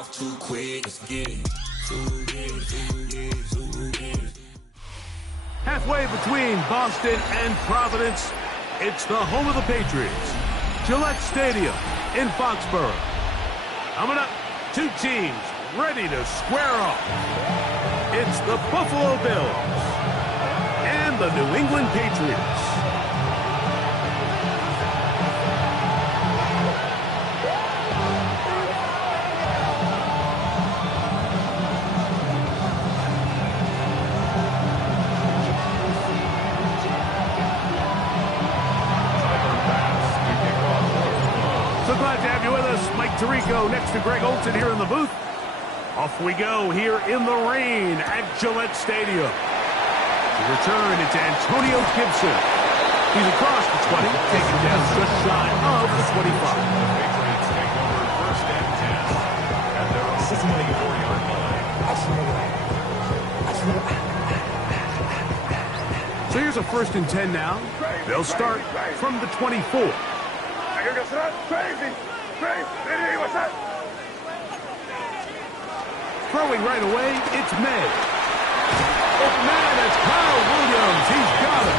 mouth too quick. Let's get it. Halfway between Boston and Providence, it's the home of the Patriots, Gillette Stadium in Foxborough. Coming up, two teams ready to square off. It's the Buffalo Bills and the New England Patriots. So glad to have you with us. Mike Tirico next to Greg Olsen here in the booth. Off we go here in the rain at Gillette Stadium. To return, it's Antonio Gibson. He's across the 20, taken down just shy of the 25. Patriots take over first and 10 at their own 24-yard line. So here's a first and 10 now. They'll start from the 24. Throwing right away, it's May. Oh, man, it's Kyle Williams. He's got it.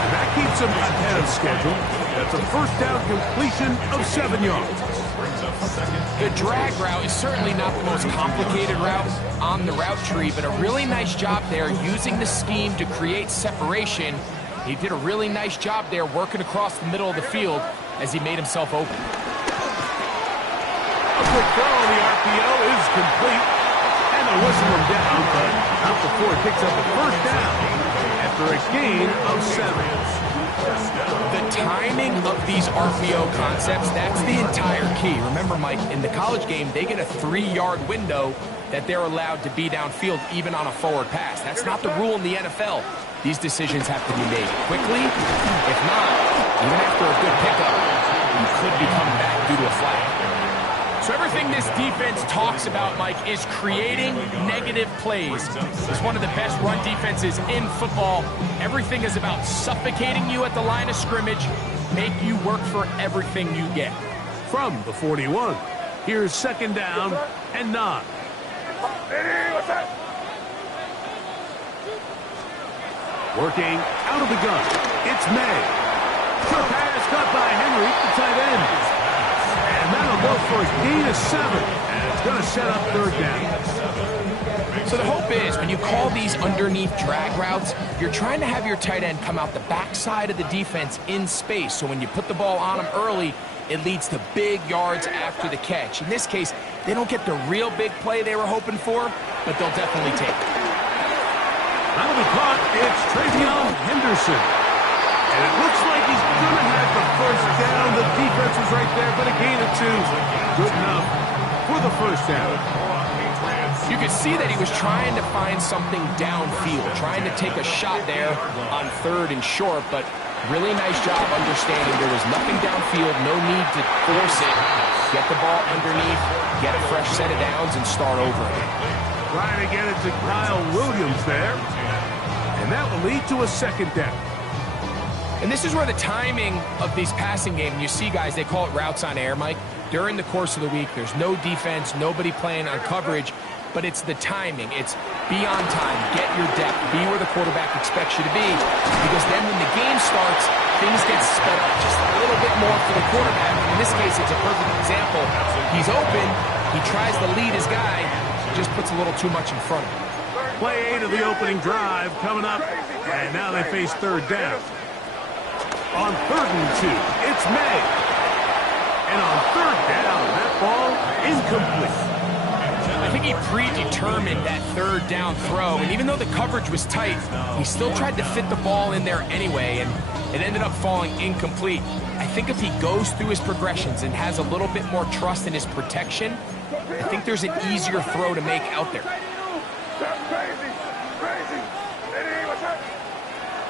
And that keeps him ahead of schedule. That's a first down completion of 7 yards. The drag route is certainly not the most complicated route on the route tree, but a really nice job there using the scheme to create separation. He did a really nice job there working across the middle of the field as he made himself open. A quick throw, the RPO is complete. And a whistle him down, but not before he picks up the first down after a gain of 7. The timing of these RPO concepts, that's the entire key. Remember, Mike, in the college game, they get a 3-yard window that they're allowed to be downfield even on a forward pass. That's not the rule in the NFL. These decisions have to be made quickly. If not, even after a good pickup, you could be coming back due to a flag. So everything this defense talks about, Mike, is creating negative plays. It's one of the best run defenses in football. Everything is about suffocating you at the line of scrimmage, make you work for everything you get. From the 41, here's second down and 9. Working out of the gun, it's May. Short pass caught by Henry, the tight end. And that'll go for a gain of 7. And it's going to set up third down. So the hope is when you call these underneath drag routes, you're trying to have your tight end come out the backside of the defense in space. So when you put the ball on him early, it leads to big yards after the catch. In this case, they don't get the real big play they were hoping for, but they'll definitely take it. That'll be caught. It's Travion Henderson. And it looks like he's going to have the first down. The defense was right there, but a gain of 2. Good enough for the first down. You could see that he was trying to find something downfield, trying to take a shot there on 3rd and short, but really nice job understanding there was nothing downfield, no need to force it. Get the ball underneath, get a fresh set of downs, and start over again. Trying to get it to Kyle Williams there. And that will lead to a second down. And this is where the timing of these passing games, you see guys, they call it routes on air, Mike. During the course of the week, there's no defense, nobody playing on coverage, but it's the timing. It's be on time, get your depth, be where the quarterback expects you to be, because then when the game starts, things get sped up just a little bit more for the quarterback. In this case, it's a perfect example. He's open, he tries to lead his guy, just puts a little too much in front of him. Play 8 of the opening drive coming up, and now they face third down. On 3rd and 2, it's May. And on 3rd down, that ball incomplete. I think he predetermined that 3rd down throw, and even though the coverage was tight, he still tried to fit the ball in there anyway, and it ended up falling incomplete. I think if he goes through his progressions and has a little bit more trust in his protection, I think there's an easier throw to make out there.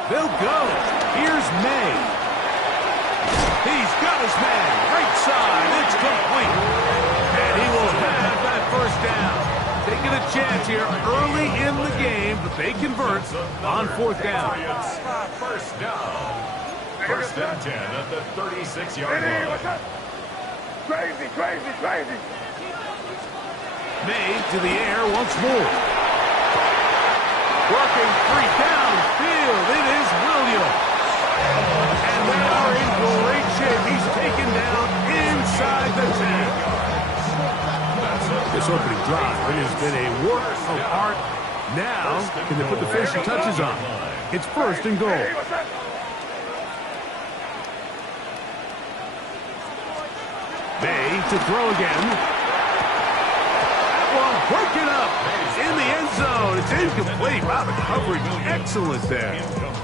They'll go. Here's May. He's got his man. Right side. It's complete. And he will have that first down. Taking a chance here early in the game, but they convert on 4th down. First down. First and 10 at the 36-yard line. May to the air once more. Working free downfield. It is Williams. And they are in great shape. He's taken down inside the 10. This opening drive, it has been a work of art. Now, can they put the finishing touches on? It's first and goal. May to throw again. That one broken up in the end zone. It's incomplete. Wow, the coverage excellent there.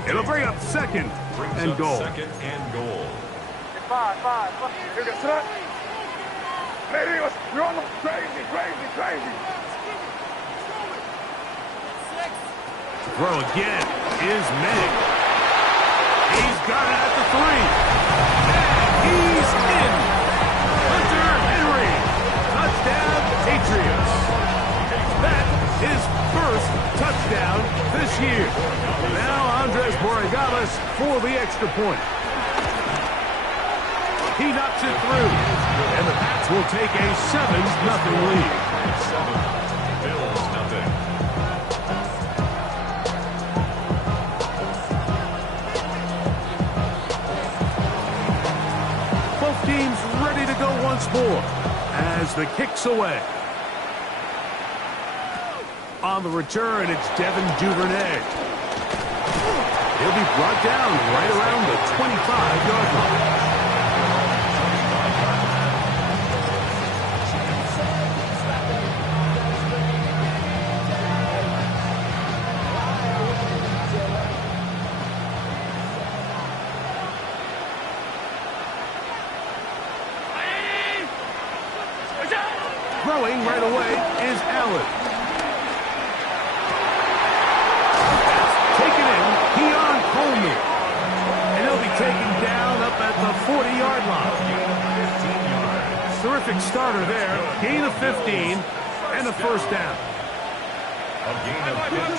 It'll bring up second and goal. Second and goal. Five. You're going to set. You're almost crazy. Throw again is May. He's got it at the 3. And he's in. Hunter Henry. Touchdown, Patriots. That is first touchdown this year. Now Andres Borregales for the extra point. He knocks it through. And the Pats will take a 7-0 lead. 7, Bills nothing. Both teams ready to go once more as the kick's away. On the return, it's Devin Duvernay. He'll be brought down right around the 25-yard line. Throwing right away is Allen. Taken in, Keon Coleman. And he'll be taken down up at the 40-yard line. Terrific starter there. Gain of 15 and a first down. A gain of 15.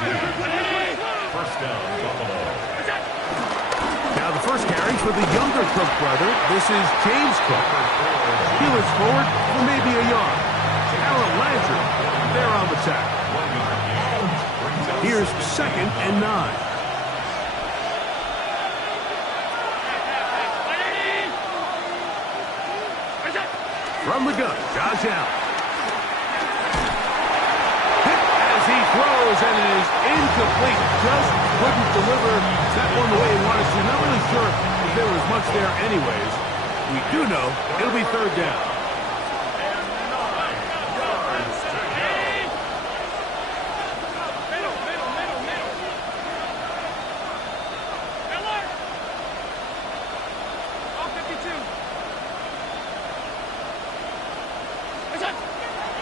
First down, Buffalo. Now the first carry for the younger Cook brother. This is James Cook. He was forward for maybe a yard. Alan Landry, they're on the tackle. Here's second and 9. From the gun, Josh Allen. Hit as he throws, and it is incomplete. Just couldn't deliver that one the way he wanted to. Not really sure if there was much there anyways. We do know it'll be third down.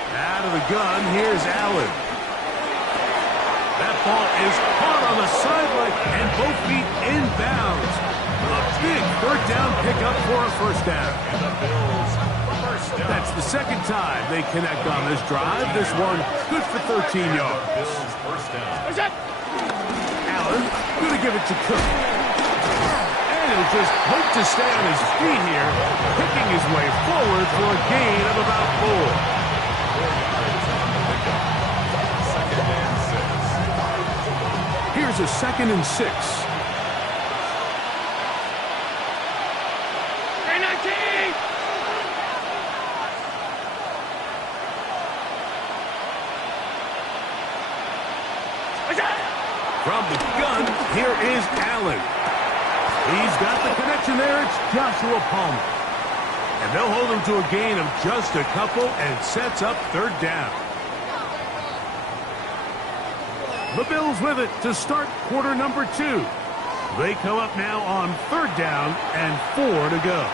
Out of the gun, here's Allen. That ball is caught on the sideline and both feet inbounds. A big third down pickup for a first down. That's the second time they connect on this drive. This one good for 13 yards. Allen going to give it to Cook. And he'll just hope to stay on his feet here, picking his way forward for a gain of about 4. Here's a 2nd and 6. From the gun, here is Allen. He's got the connection there. It's Joshua Palmer. And they'll hold him to a gain of just a couple and sets up third down. The Bills with it to start quarter number 2. They come up now on third down and 4 to go.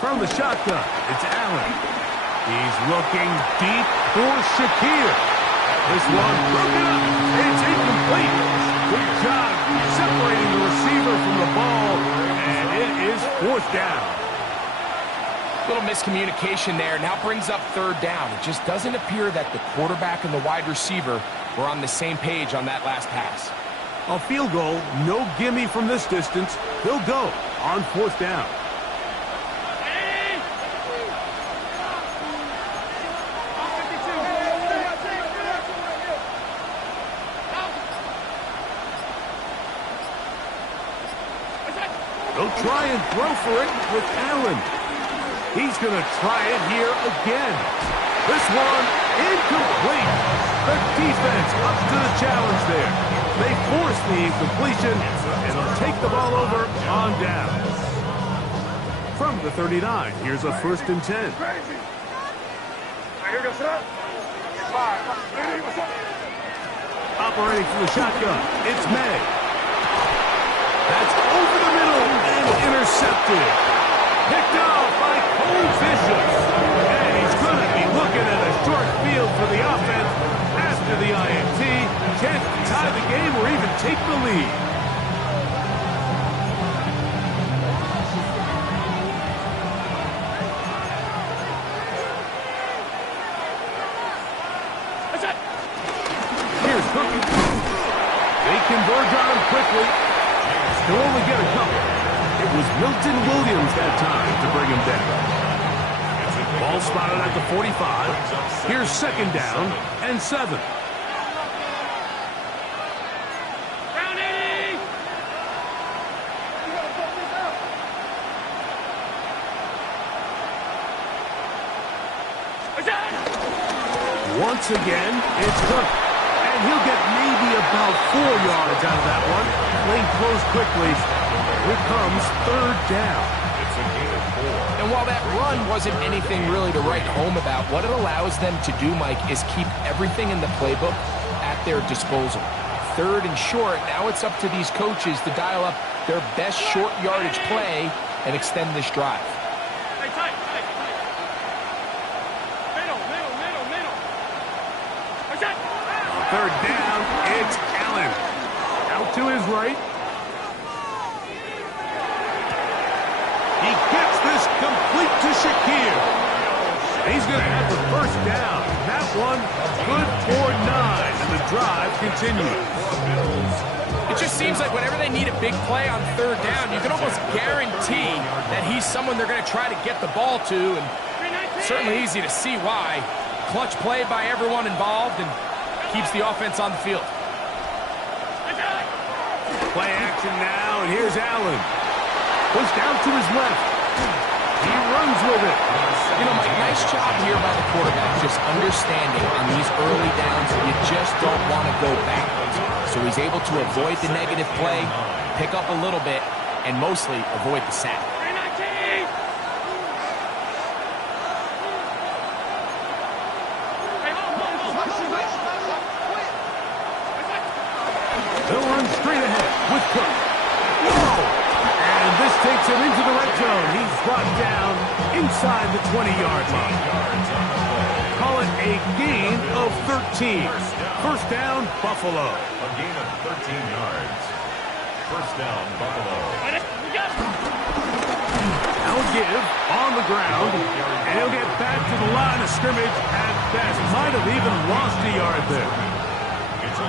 From the shotgun, it's Allen. He's looking deep for Shakir. This one broken up. It's incomplete. Good job separating the receiver from the ball, and it is fourth down. Little miscommunication there. Now brings up third down. It just doesn't appear that the quarterback and the wide receiver were on the same page on that last pass. A field goal, no gimme from this distance. They'll go on fourth down. They'll try and throw for it with Allen. He's going to try it here again. This one incomplete. The defense up to the challenge there. They force the incompletion, and they'll take the ball over on down. From the 39, here's a 1st and 10. Operating from the shotgun, it's May. That's over the middle and intercepted. Picked off by Cole Vicious. And he's going to be looking at a short field for the offense after the INT. Can't tie the game or even take the lead. Here's Cookie. They converge on him quickly. He'll only get a couple. It was Milton Williams that time to bring him down. Ball spotted at the 45. Here's 2nd down and 7. Once again, it's Cook. And he'll get maybe about 4 yards out of that one. Lane closed quickly. Here comes 3rd down. It's a gain of 4. And while that run wasn't anything really to write home about, what it allows them to do, Mike, is keep everything in the playbook at their disposal. 3rd and short, now it's up to these coaches to dial up their best short yardage play and extend this drive. Third down, it's Allen. Out to his right. He gets this complete to Shakir. He's going to have the 1st down. That one good for 9, and the drive continues. It just seems like whenever they need a big play on 3rd down, you can almost guarantee that he's someone they're going to try to get the ball to, and certainly easy to see why. Clutch play by everyone involved, and keeps the offense on the field. Play action now, and here's Allen. Pushed out to his left. He runs with it. You know, Mike, nice job here by the quarterback, just understanding on these early downs, you just don't want to go backwards. So he's able to avoid the negative play, pick up a little bit, and mostly avoid the sack. They'll run straight ahead with Cook. Whoa! And this takes him into the red zone. He's brought down inside the 20-yard line. Call it a gain of 13. 1st down, Buffalo. A gain of 13 yards. 1st down, Buffalo. Now a give on the ground. And he'll get back to the line of scrimmage at best. Might have even lost a yard there.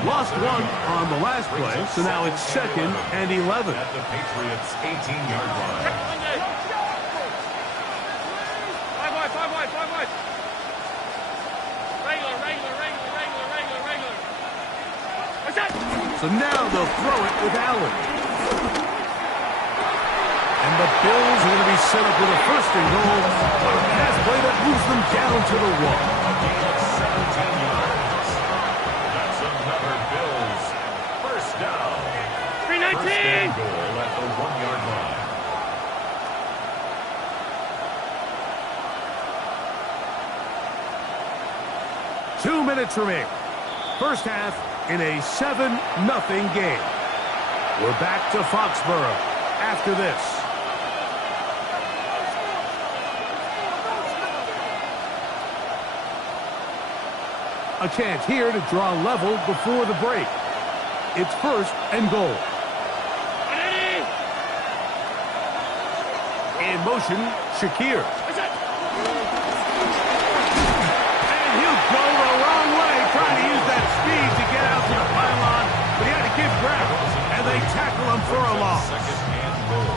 Lost 1 on the last play, so now it's 2nd and 11. At the Patriots' 18-yard line. 5 wide. Regular. So now they'll throw it with Allen. And the Bills are going to be set up with a 1st and goal on a pass play that moves them down to the 1. A gain of 17 yards. That's another Bills 1st down. 319. 1st and goal at the 1-yard line. Two minutes remaining. First half in a 7-0 game. We're back to Foxborough after this. A chance here to draw level before the break. It's first and goal. In motion, Shakir. And he'll go the wrong way, trying to use that speed to get out to the pylon, but he had to give ground, and they tackle him for a loss. Second and goal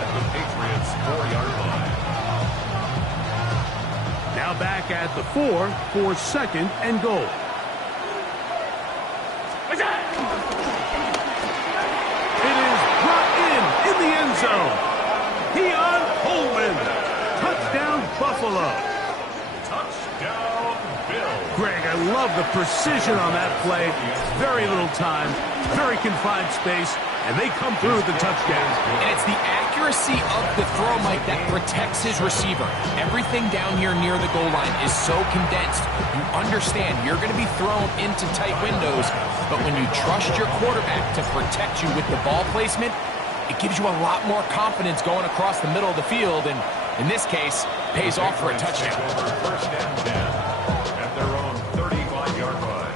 at the Patriots' 4-yard line. Now back at the 4 for second and goal. It is brought in the end zone. Keon Coleman. Touchdown, Buffalo. Touchdown, Bills. Greg, I love the precision on that play. Very little time, very confined space, and they come through with the touchdown. And it's the accuracy of the throw, Mike, that protects his receiver. Everything down here near the goal line is so condensed. You understand you're going to be thrown into tight windows, but when you trust your quarterback to protect you with the ball placement, it gives you a lot more confidence going across the middle of the field, and in this case, pays off for a touchdown. First and 10 at their own 35-yard line.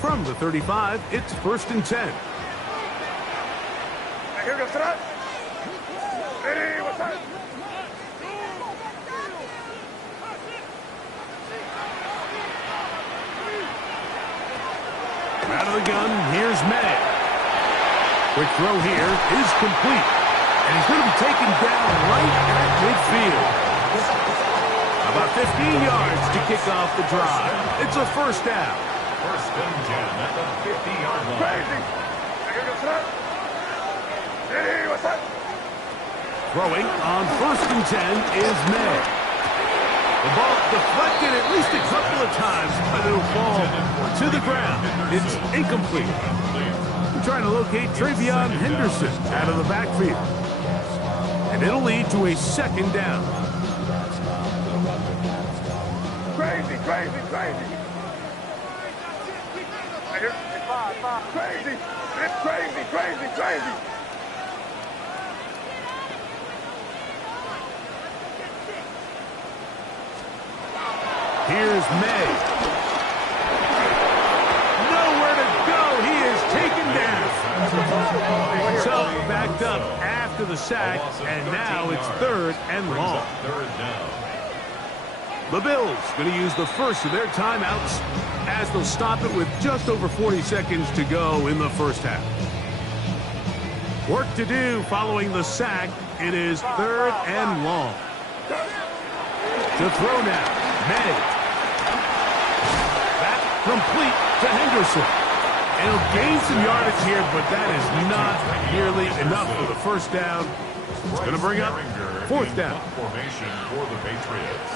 From the 35, it's first and 10. Here goes Trot. Ready, what's up? Out of the gun, here's May. Quick throw here is complete. And he's going to be taken down right at midfield. About 15 yards to kick off the drive. It's a first down. First and 10 at the 50-yard line. Crazy. Here goes Trot. Ready, what's up? Throwing on first and 10 is May. The ball deflected at least a couple of times, but it'll fall to the ground. It's incomplete. We're trying to locate Travion Henderson out of the backfield. And it'll lead to a second down. Crazy, crazy, crazy. Here, five. Crazy. It's crazy, crazy, crazy. Here's May. Nowhere to go. He is taken down. So backed up after the sack, and now it's third and long. Third down. The Bills going to use the first of their timeouts as they'll stop it with just over 40 seconds to go in the first half. Work to do following the sack. It is third and long. To throw now, May. Complete to Henderson. And he'll gain some yardage here, but that is not nearly enough for the first down. It's going to bring up fourth down. Formation for the Patriots.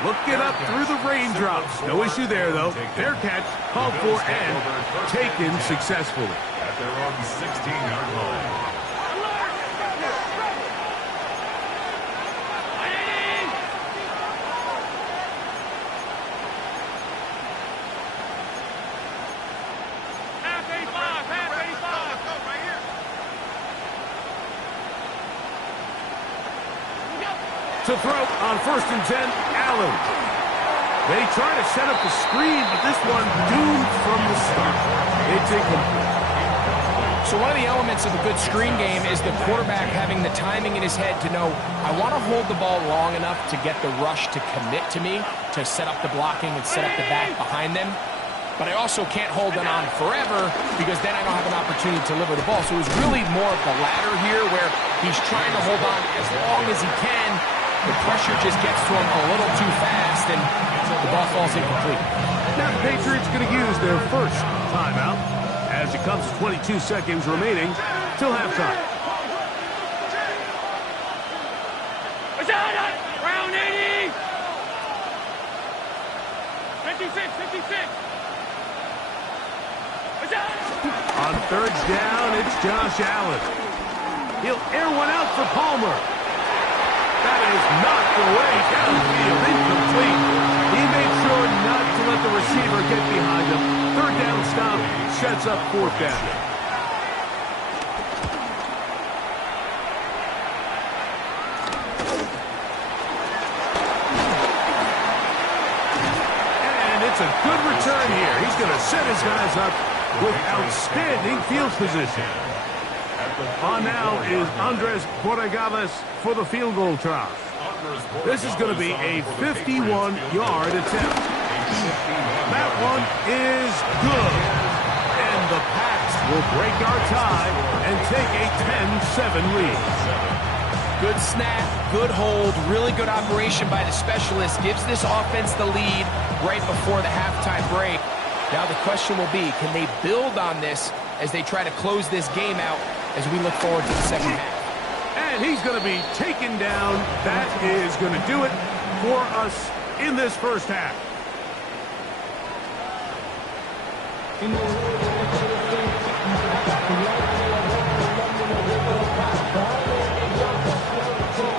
Looking up through the raindrops. No issue there, though. Fair catch, called for and taken successfully. At their own 16-yard line. To throw on first and 10, Allen. They try to set up the screen, but this one doomed from the start. It's incomplete. So one of the elements of a good screen game is the quarterback having the timing in his head to know, I want to hold the ball long enough to get the rush to commit to me, to set up the blocking and set up the back behind them. But I also can't hold it on forever because then I don't have an opportunity to deliver the ball. So it was really more of the latter here where he's trying to hold on as long as he can. The pressure just gets to him a little too fast, and the ball falls incomplete. Now the Patriots going to use their first timeout as it comes to 22 seconds remaining till halftime. Round 80. 56. On third down, it's Josh Allen. He'll air one out for Palmer. That is knocked away downfield, incomplete. He made sure not to let the receiver get behind him. Third down stop sets up fourth down. And it's a good return here. He's going to set his guys up with outstanding field position. On now is Andres Borregales for the field goal try. This is going to be a 51-yard attempt. That one is good. And the Pats will break our tie and take a 10-7 lead. Good snap, good hold, really good operation by the specialist. Gives this offense the lead right before the halftime break. Now the question will be, can they build on this as they try to close this game out as we look forward to the second half? And he's going to be taken down. That is going to do it for us in this first half.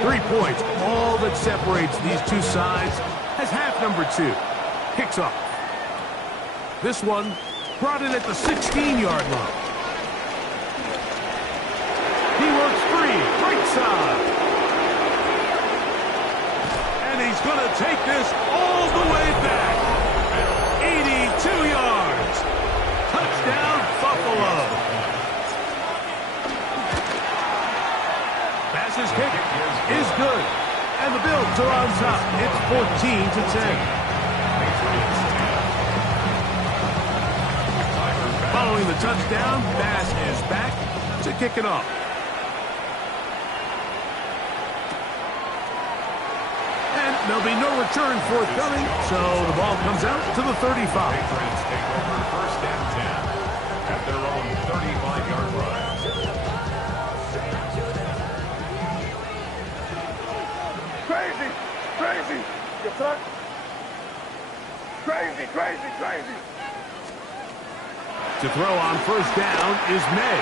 Three points, all that separates these two sides as half number 2 kicks off. This one brought in at the 16-yard line. He works free, right side. And he's going to take this all the way back. 82 yards. Touchdown, Buffalo. Pass's kick is good. And the Bills are on top. It's 14-10. Following the touchdown, Bass is back to kick it off. And there'll be no return forthcoming, so the ball comes out to the 35. Patriots take over first and 10 at their own 35-yard line. Crazy, crazy. You suck. Crazy, crazy, crazy. To throw on first down is May.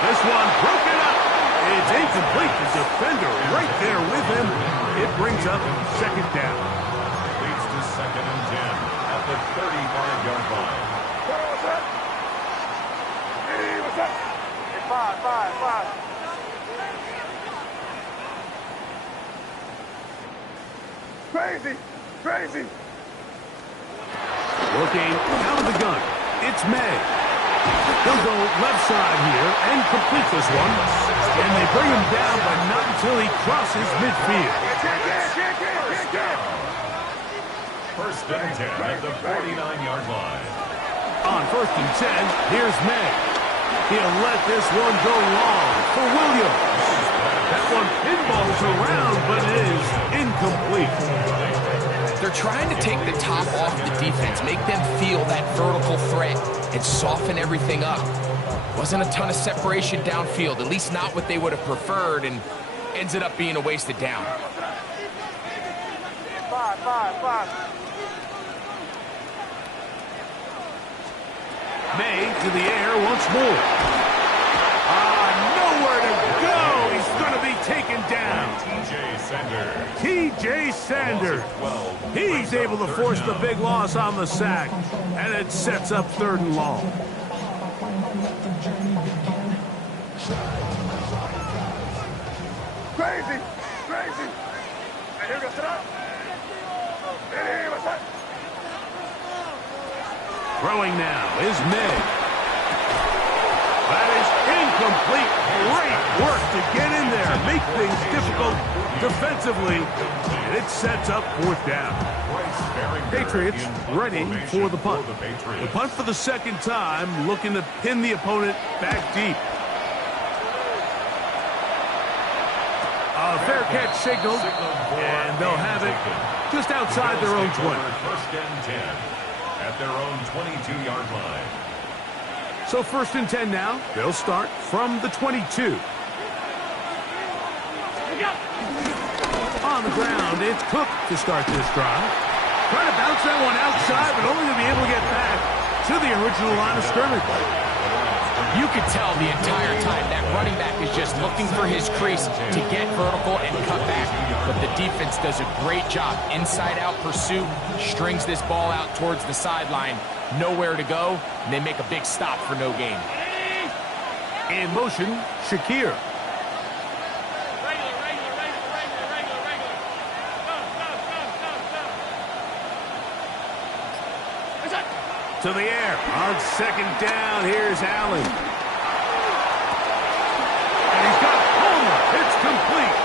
This one broken up. It's incomplete. The defender right there with him. It brings up second down. Leads to second and 10 at the 35-yard line. What's up? Hey, what's up? Hey, five. Crazy, crazy. Looking out of the gun. It's May. He'll go left side here and complete this one. And they bring him down, but not until he crosses midfield. First and 10 at the 49-yard line. On first and 10, here's May. He'll let this one go long for Williams. That one pinballs around, but it is incomplete. They're trying to take the top off the defense, make them feel that vertical threat, and soften everything up. Wasn't a ton of separation downfield, at least not what they would have preferred, and ends up being a wasted down. Five. May to the air once more. Nowhere to go. He's going to be taken down. T.J. Sanders. He's able to force the big loss on the sack, and it sets up third and long. Crazy. And here goes it up. Hey, what's up? Throwing now is May. That is incomplete. Great work to get in there, make things difficult defensively, and it sets up fourth down. Patriots ready for the punt. The punt for the second time, looking to pin the opponent back deep. A fair catch signaled, and they'll have it just outside their own 20. First and 10 at their own 22-yard line. So first and 10 now. They'll start from the 22. On the ground, it's Cook to start this drive. Trying to bounce that one outside, but only to be able to get back to the original line of scrimmage. You could tell the entire time that running back is just looking for his crease to get vertical and cut back. But the defense does a great job. Inside-out pursuit, strings this ball out towards the sideline. Nowhere to go, and they make a big stop for no gain. In motion, Shakir. To the air. On second down, here's Allen. And he's got Homer. It's complete.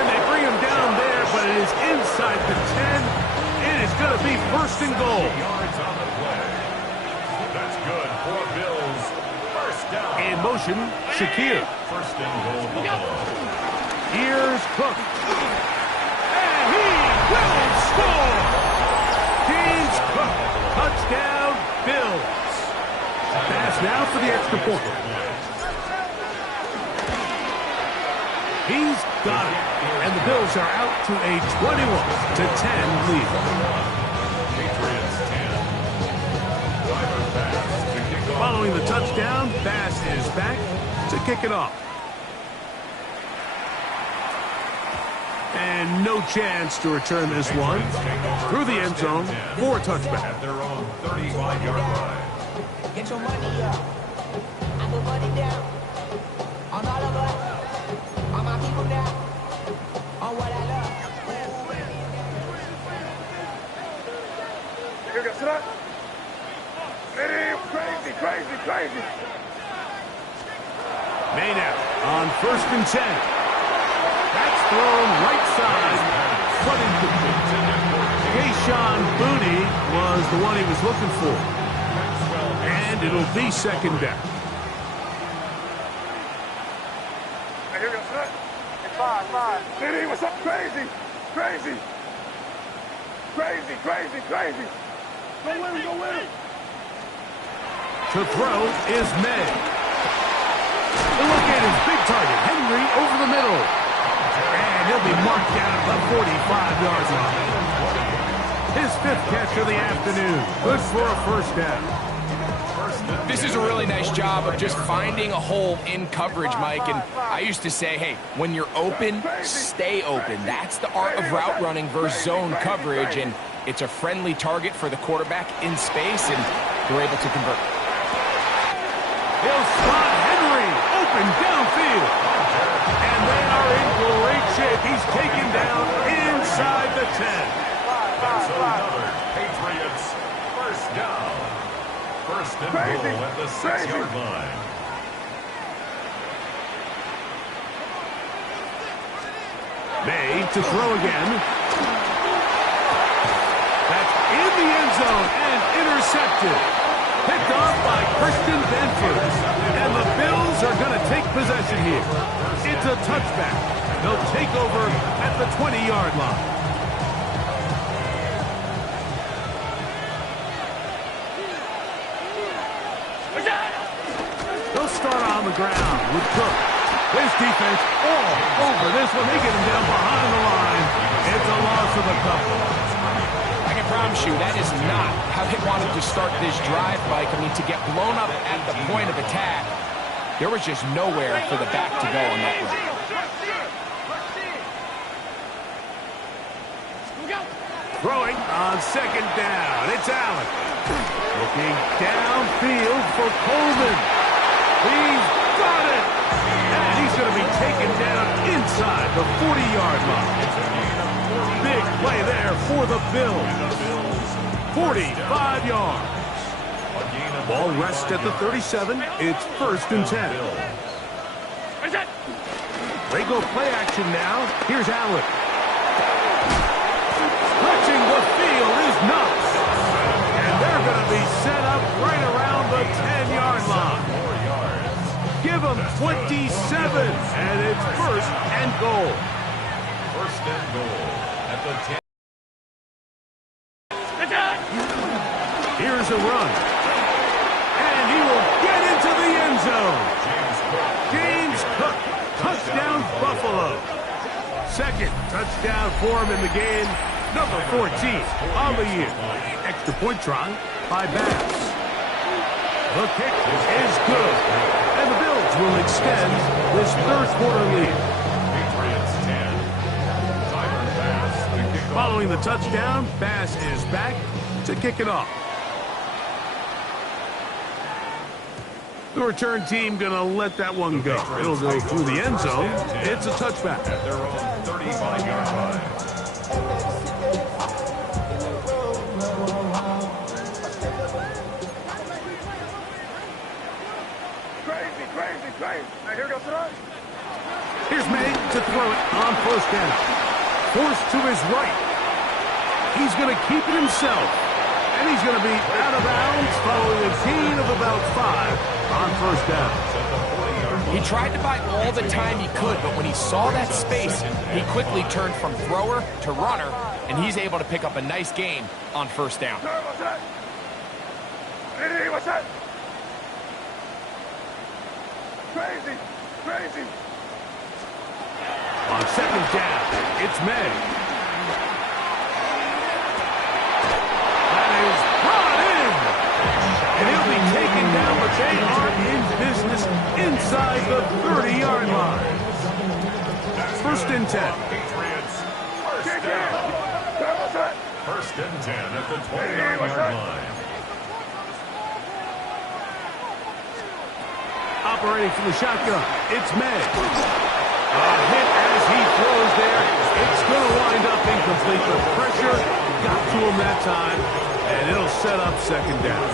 And they bring him down there, but it is inside the 10. It is going to be first and goal. Yards on the play. That's good for Bills. First down. In motion, Shakir. First and goal. Here's Cook. And he will score. James Cook. Touchdown, Bills. Pass now for the extra point. He's got it. And the Bills are out to a 21-10 lead. Patriots 10. Following the touchdown, Bass is back to kick it off. And no chance to return this one through the end zone for a touchback. At their own 35-yard line. Get your money up. I put money down. On all of us. On my people now. On what I love. You got that? Crazy, crazy, crazy. Maynard on first and 10. That's thrown right side. Flooding complete. Kayshon Boutte was the one he was looking for. And it'll be second down. Hey, you got that? Five. Diddy, what's up? Crazy, crazy. Crazy, crazy, crazy. Go win, go win. To throw is May. Look at his big target, Henry, over the middle. And he'll be marked down at the 45-yard line. His fifth catch of the afternoon. Good for a first down. This is a really nice job of just finding a hole in coverage, Mike. And I used to say, hey, when you're open, stay open. That's the art of route running versus zone coverage. And it's a friendly target for the quarterback in space, and they're able to convert. He'll spot Henry open downfield. And they are in great shape. He's taken down inside the 10. That's another Patriots first down. First and goal at the 6-yard line. May to throw again. That's in the end zone and intercepted. Picked off by Christian Benford. And the Bills are going to take possession here. It's a touchback. They'll take over at the 20-yard line. They'll start on the ground with Cook. His defense all over this one. They get him down behind the line. It's a loss of a couple. I can promise you that is not how they wanted to start this drive, Mike. I mean, to get blown up at the point of attack, there was just nowhere for the back to go on that run. Throwing on second down. It's Allen. Looking downfield for Coleman. He's got it. And he's going to be taken down inside the 40-yard line. Big play there for the Bills. 45 yards. Ball rests at the 37. It's first and 10. They go play action now. Here's Allen. Stretching the field is Knox. And they're going to be set up right around the 10-yard line. Give them 27, and it's first and goal. First and goal at the 10. Here's a run. And he will get into the end zone. James Cook, touchdown Buffalo. Second touchdown for him in the game. Number 14 on the year. Extra point try by Bass. The kick is good. And the Bills will extend this third quarter lead. Patriots 10. Tyler Bass to kick off. Following the touchdown, Bass is back to kick it off. The return team going to let that one go. It'll go through the end zone. It's a touchback. At their own 35-yard line. Crazy. Now here goes the Here's May to throw it on first down. Forced to his right. He's going to keep it himself. And he's going to be out of bounds following a gain of about 5 on first down. He tried to buy all the time he could, but when he saw that space, he quickly turned from thrower to runner, and he's able to pick up a nice gain on first down. What's that? What's that? Crazy. On second down, it's May. That is brought in. And he'll be taken down, but they are in business inside the 30-yard line. First and 10. Patriots first down. First and 10 at the 29-yard line. Operating from the shotgun, it's May. A hit as he throws there. It's going to wind up incomplete. The pressure got to him that time, and it'll set up second down.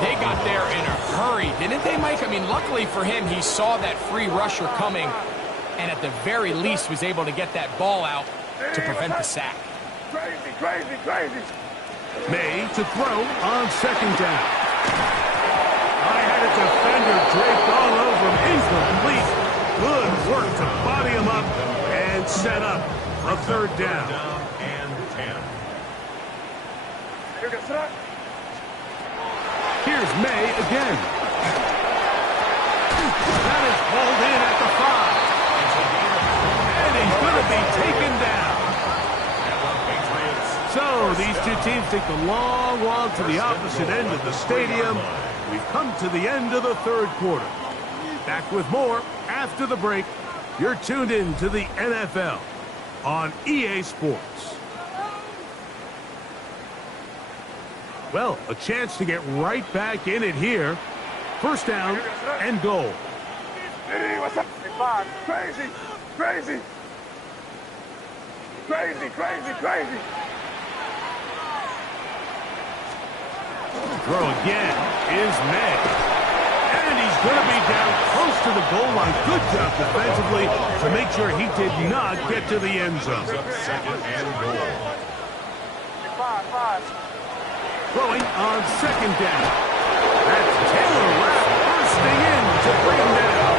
They got there in a hurry, didn't they, Mike? I mean, luckily for him, he saw that free rusher coming, and at the very least was able to get that ball out to prevent the sack. Crazy. May to throw on second down. I had a defender draped all over him. Incomplete. Good work to body him up and set up a third down. Down and 10. Here goes the Here's May again. That is pulled in at the 5. And he's going to be taken down. So these two teams take the long walk to the opposite end of the stadium. We've come to the end of the third quarter. Back with more after the break. You're tuned in to the NFL on EA Sports. Well, a chance to get right back in it here. First down and goal. What's up? Crazy. Throw again is May. And he's going to be down close to the goal line. Good job defensively to make sure he did not get to the end zone. Second and goal. 5. Throwing on second down. That's Taylor Rapp bursting in to bring him down.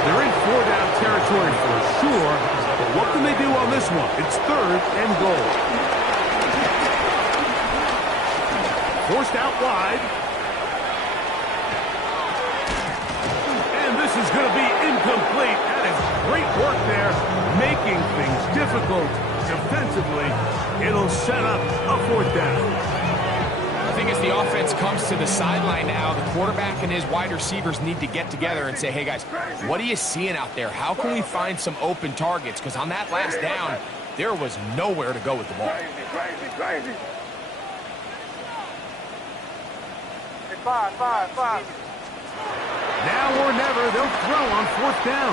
They're in 4-down territory for sure. But what can they do on this one? It's third and goal. Forced out wide. And this is going to be incomplete. That is great work there, making things difficult defensively. It'll set up a fourth down. I think as the offense comes to the sideline now, the quarterback and his wide receivers need to get together and say, hey, guys, what are you seeing out there? How can we find some open targets? Because on that last down, there was nowhere to go with the ball. Crazy. 5. Now or never, they'll throw on fourth down.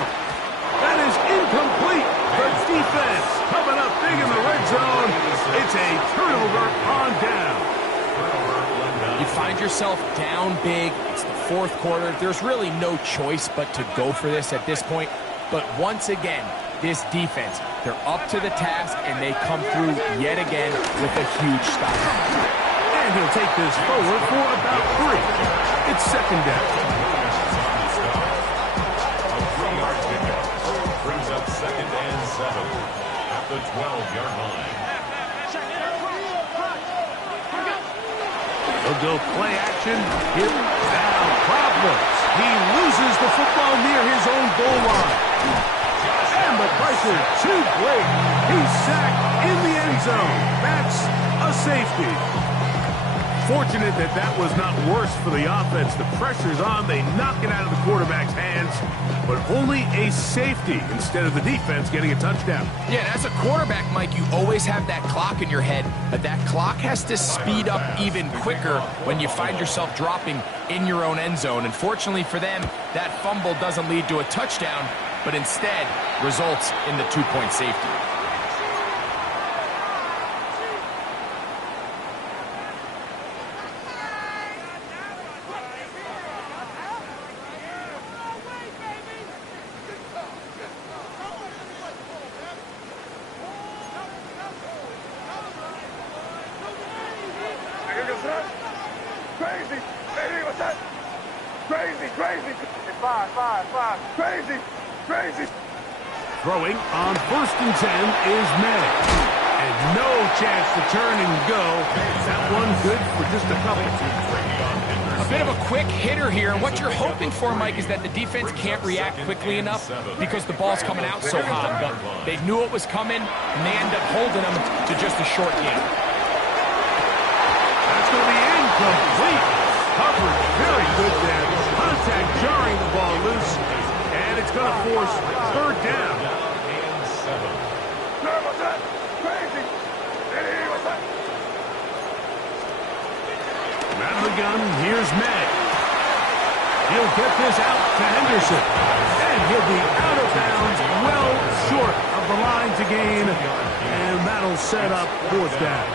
That is incomplete. The defense coming up big in the red zone. It's a turnover on down. You find yourself down big. It's the fourth quarter. There's really no choice but to go for this at this point. But once again, this defense, they're up to the task, and they come through yet again with a huge stop. And he'll take this forward for about 3. It's second down. A 3-yard pickup brings up second and 7 at the 12-yard line. They'll go play action. Here now, problems. He loses the football near his own goal line. And the pressure too great. He's sacked in the end zone. That's a safety. Fortunate that that was not worse for the offense. The pressure's on. They knock it out of the quarterback's hands, but only a safety instead of the defense getting a touchdown. Yeah, and as a quarterback, Mike, you always have that clock in your head, but that clock has to speed up even quicker when you find yourself dropping in your own end zone. And fortunately for them, that fumble doesn't lead to a touchdown, but instead results in the 2-point safety. Crazy! Hey, what's that? Crazy, crazy! Five. Crazy, crazy! Throwing on 1st and 10 is May. And no chance to turn and go. That one good for just a couple. A bit of a quick hitter here, and what you're hoping for, Mike, is that the defense can't react quickly enough because the ball's coming out so hot. But they knew it was coming, and they end up holding them to just a short game. That's going to be incomplete. Coverage very good there. Contact jarring the ball loose, and it's going to force 3rd down. What's that? Crazy! Hey, what's that? Out of the gun, here's May. He'll get this out to Henderson. And he'll be out of bounds, well short of the line to gain. And that'll set up 4th down.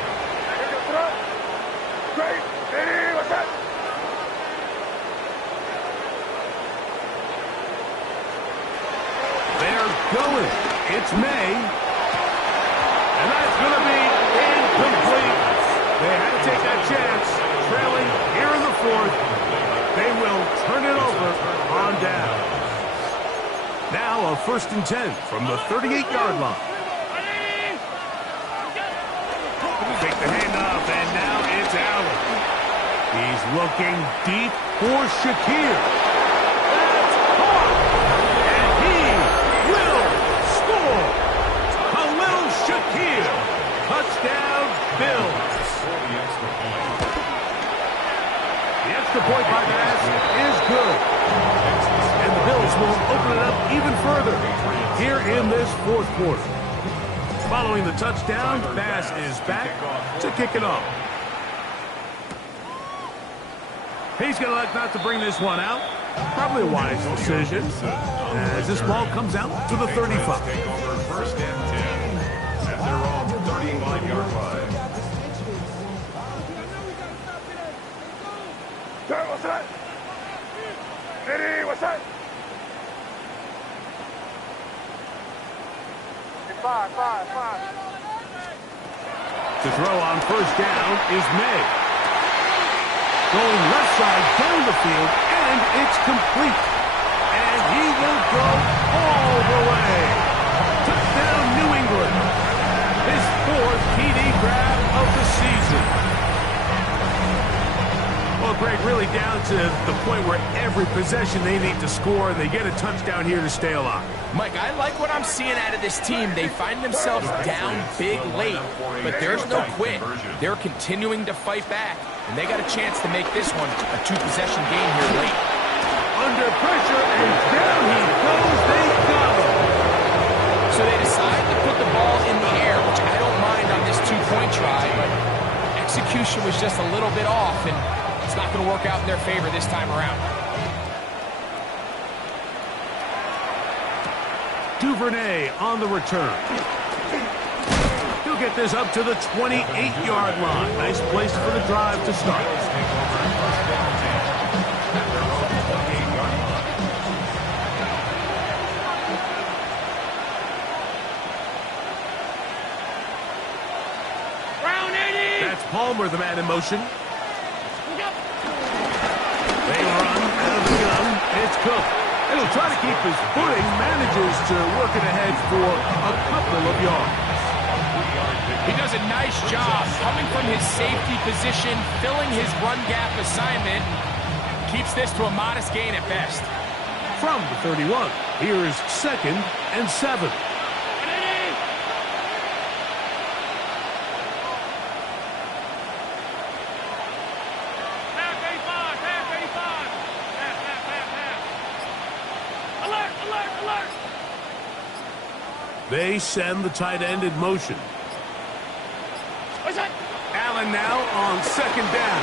Great! Hey, what's that? They're going. It's May. And that's going to be incomplete. They had to take that chance. Trailing here in the 4th. They will turn it over on down. Now a 1st and 10 from the 38-yard line. Take the handoff, and now it's Allen. He's looking deep for Shakir. That's caught. And he will score. Khalil Shakir. Touchdown, Bills. The extra point by Bass is good. And the Bills will open it up even further here in this 4th quarter. Following the touchdown, Bass is back to kick it off. He's going to elect not to bring this one out. Probably a wise decision as this ball comes out to the 35. 1st and 10 at their own 35-yard line. What's that? Hey, what's that? Five. To throw on 1st down is May. Going left side down the field, and it's complete. And he will go all the way. Touchdown, New England. His 4th TD grab of the season. Well, Greg, really down to the point where every possession they need to score, and they get a touchdown here to stay alive. Mike, I like what I'm seeing out of this team. They find themselves down big late, but there's no quit. They're continuing to fight back, and they got a chance to make this one a 2-possession game here late. Under pressure, and down he goes. They got him. So they decide to put the ball in the air, which I don't mind on this 2-point try, but execution was just a little bit off, and it's not going to work out in their favor this time around. Duvernay on the return. He'll get this up to the 28-yard line. Nice place for the drive to start. That's Palmer, the man in motion. They run out of the gun. It's Cook. He'll try to keep his footing, manages to work it ahead for a couple of yards. He does a nice job coming from his safety position, filling his run gap assignment. Keeps this to a modest gain at best. From the 31, here's 2nd and 7. They send the tight end in motion. Allen now on second down.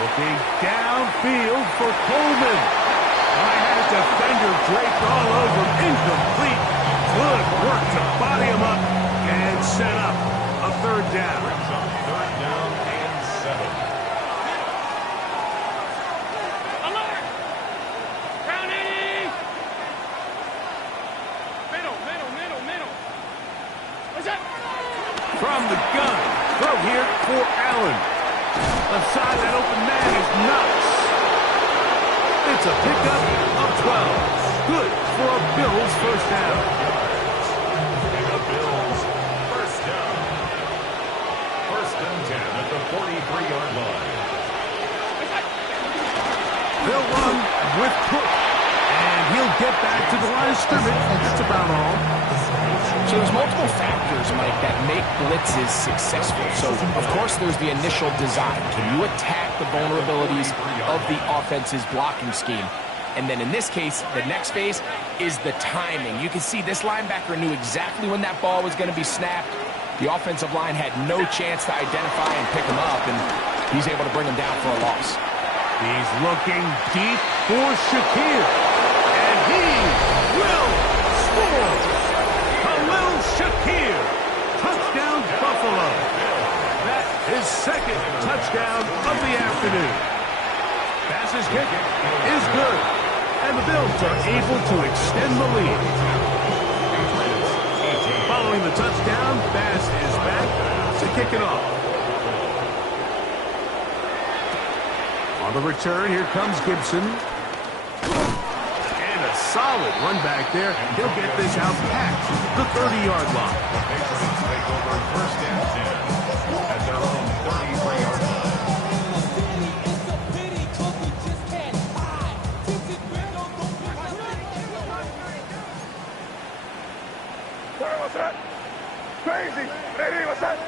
Looking downfield for Coleman. I had a defender draped all over him. Incomplete. Good work to body him up and set up a third down. Third down and 7. Alert! Round 80! Middle. What's up? From the gun. Throw here for Allen. Left side, that open man is Knox. It's a pickup of 12. Good for a Bills first down. The Bills first down. First and 10 at the 43-yard line. They'll run with Cook. And he'll get back to the line of scrimmage. That's about all. So there's multiple factors, Mike, that make blitzes successful. So, of course, there's the initial design. Can you attack the vulnerabilities of the offense's blocking scheme? And then in this case, the next phase is the timing. You can see this linebacker knew exactly when that ball was going to be snapped. The offensive line had no chance to identify and pick him up, and he's able to bring him down for a loss. He's looking deep for Shakir. And he will score. Khalil Shakir. Touchdown, Buffalo. That is second touchdown of the afternoon. Pass's kick is good. And the Bills are able to extend the lead. Following the touchdown, Bass is back to kick it off. On the return, here comes Gibson. And a solid run back there. He'll get this out past the 30-yard line. The Patriots take over first and 10 at their own 33-yard line. What's that? Crazy. Hey, what's that?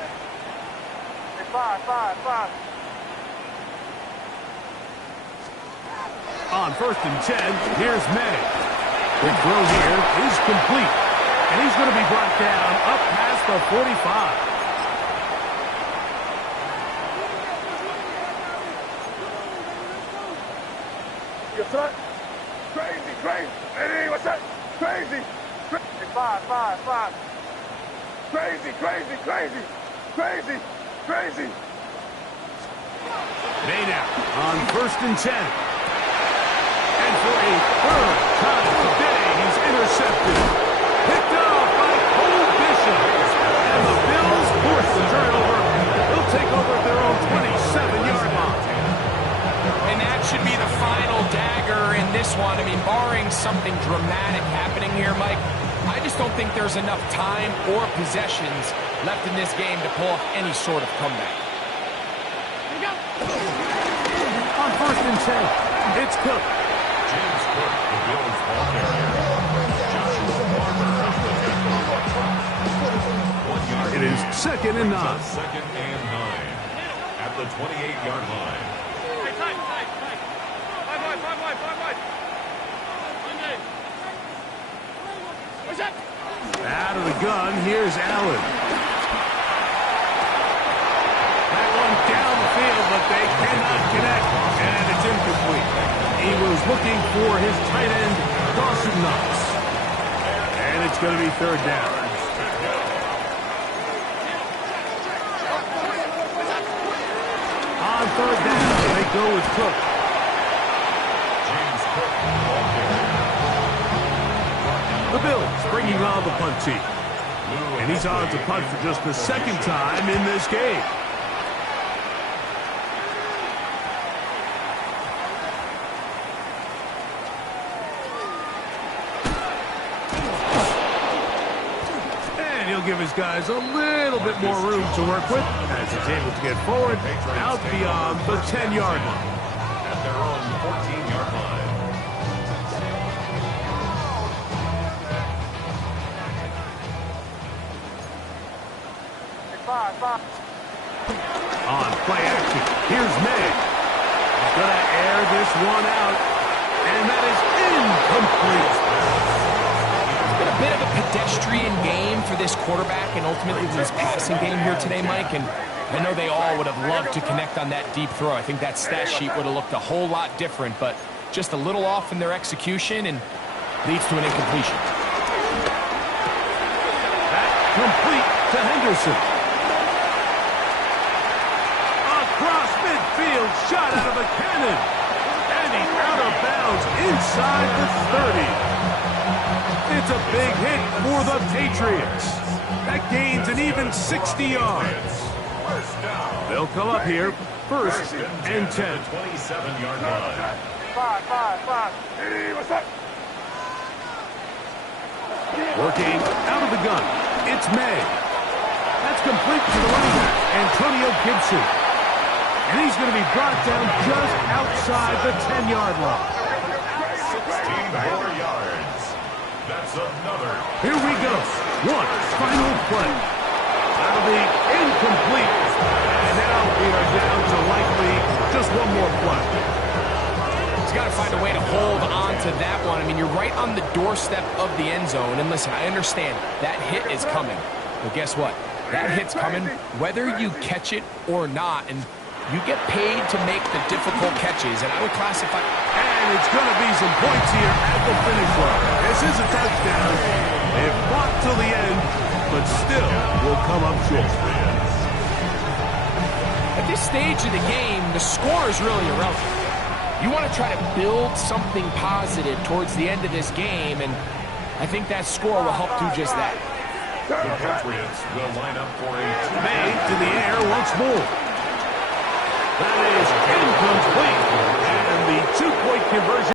Hey, five. On first and 10, here's May. The throw here is complete. And he's going to be brought down up past the 45. What's that? Crazy. Hey, what's that? Crazy. Hey, five. Crazy. May now on first and 10. And for a third time today, he's intercepted. Picked off by Cole Bishop. And the Bills force the turnover. They'll take over at their own 27-yard line. And that should be the final dagger in this one. I mean, barring something dramatic happening here, Mike, I just don't think there's enough time or possessions left in this game to pull off any sort of comeback. On first and 10, it's Cook. James Cook, the Bills ball carrier. Joshua Palmer on the tackle. 1 yard. It is second and 9. Second and 9 at the 28-yard line. Hey, tight. Five wide. What's that? Out of the gun, here's Allen. That one down the field, but they cannot connect, and it's incomplete. He was looking for his tight end, Dawson Knox. And it's going to be third down. On third down, they go with Cook. James Cook, ball carrier. The Bills bringing on the punt team. And he's on to punt for just the second time in this game. And he'll give his guys a little bit more room to work with as he's able to get forward out beyond the 10-yard line. At their own 14-yard line. Five. On play action, here's May. He's going to air this one out, and that is incomplete. for this quarterback and ultimately this passing game here today, Mike, and I know they all would have loved to connect on that deep throw. I think that stat sheet would have looked a whole lot different, but just a little off in their execution and leads to an incompletion. That complete to Henderson. Across midfield, shot out of a cannon. And he's out of bounds inside the 30. It's a big hit for the Patriots. That gains an even 60 yards. They'll come up here, 1st and 10. 27-yard line. 5. Hey, what's up? Working out of the gun, it's May. That's complete to the running back, Antonio Gibson. And he's going to be brought down just outside the 10-yard line. 16 more yards. That's another. Here we go. One final play. That'll be incomplete. And now we are down to likely just one more play. He's got to find a way to hold on to that one. I mean, you're right on the doorstep of the end zone. And listen, I understand that hit is coming. But guess what? That hit's coming whether you catch it or not. And you get paid to make the difficult catches. And I would classify... And it's going to be some points here at the finish line. This is a touchdown. They fought till the end, but still will come up short. At this stage of the game, the score is really irrelevant. You want to try to build something positive towards the end of this game, and I think that score will help do just that. The Patriots will line up for a May to the air once more. That is incomplete. And the 2-point conversion.